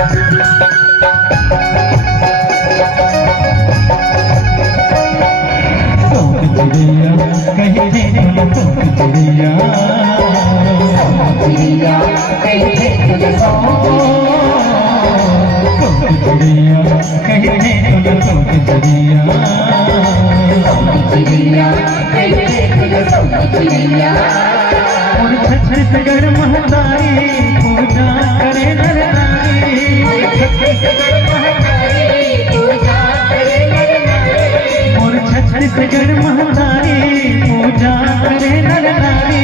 और छत्तीसगढ़ महतारी पूजा करे नर नारी, छत्तीसगढ़ महतारी पूजा करे नर नारी, और छत्तीसगढ़ महतारी पूजा करे नर नारी,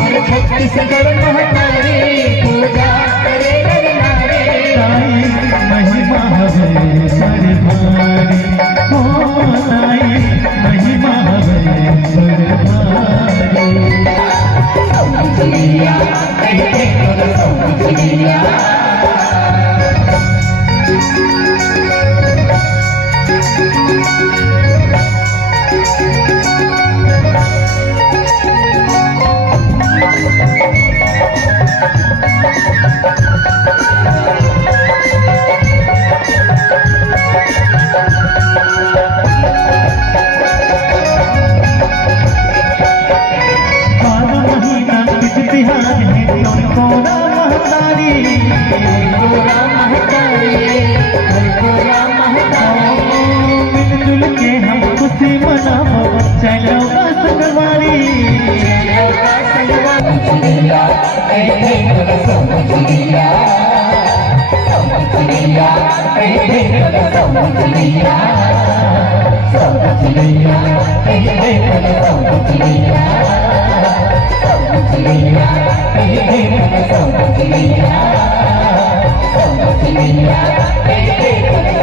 और छत्तीसगढ़ महतारी पूजा करे नर नारी। ताई महिमा हवे सरभारी, हो ताई महिमा हवे सरभारी। समझलिया कहते तो समझलिया,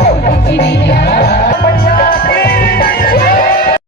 समझलिया